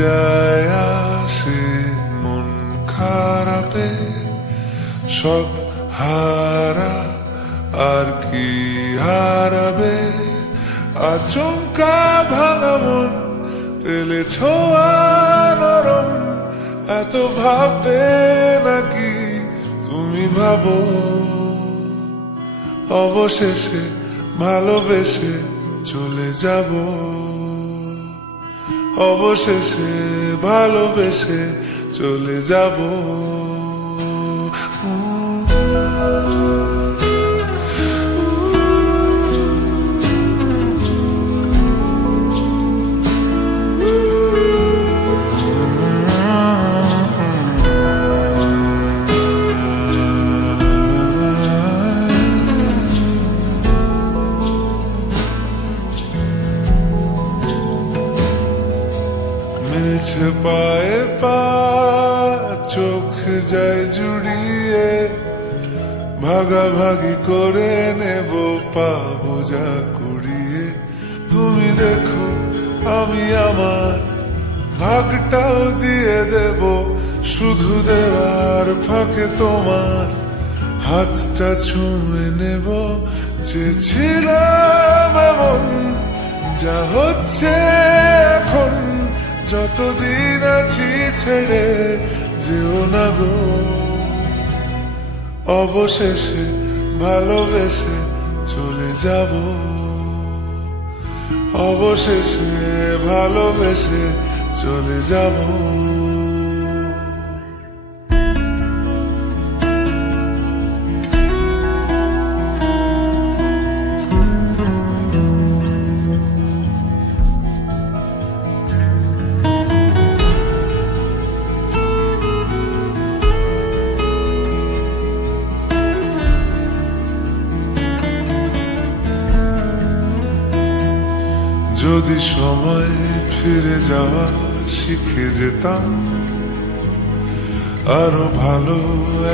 যায় আসে মন খারাপে, সব হারা আর কি হারাবে, আচমকা ভাঙা মন পেলে ছোঁয়া নরম, এত ভাববে নাকি তুমি ভাবো, অবশেষে ভালোবেসে চলে যাব, অবশেষে ভালোবেসে চলে যাব। মিলছে পায়ে পা, চোখ যায় জুড়িয়ে, ভাগাভাগি করে নেব পাবো যা কুড়িয়ে। তুমি দেখো আমি আমার ভাগটাও দিয়ে দেব, শুধু দেওয়ার ফাঁকে তোমার হাতটা ছুঁয়ে নেব। চেয়েছিলাম এমন, যা হচ্ছে এখন, যতদিন আছি ছেড়ে যেও না গো, অবশেষে ভালোবেসে চলে যাব, অবশেষে ভালোবেসে চলে যাব। যদি সময় ফিরে যাওয়া শিখে যেতাম, আরো ভালো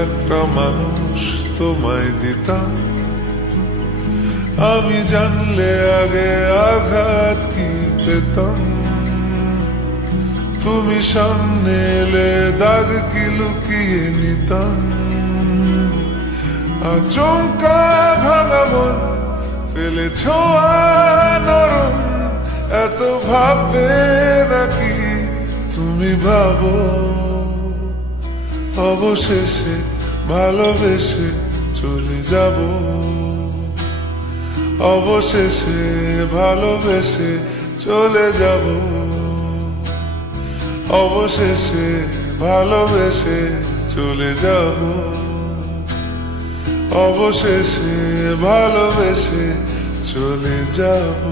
একটা মানুষ তোমায় দিতাম, আমি জানলে আগে আঘাত কি পেতাম, তুমি সামনে এলে দাগ কি লুকিয়ে নিতাম। আচমকা ভাঙা মন পেলে ছোঁয়া নরম, এত ভাববে নাকি তুমি ভাবো, অবশেষে ভালোবেসে চলে যাব, অবশেষে ভালোবেসে চলে যাব, অবশেষে ভালোবেসে চলে যাব, অবশেষে ভালোবেসে চলে যাব।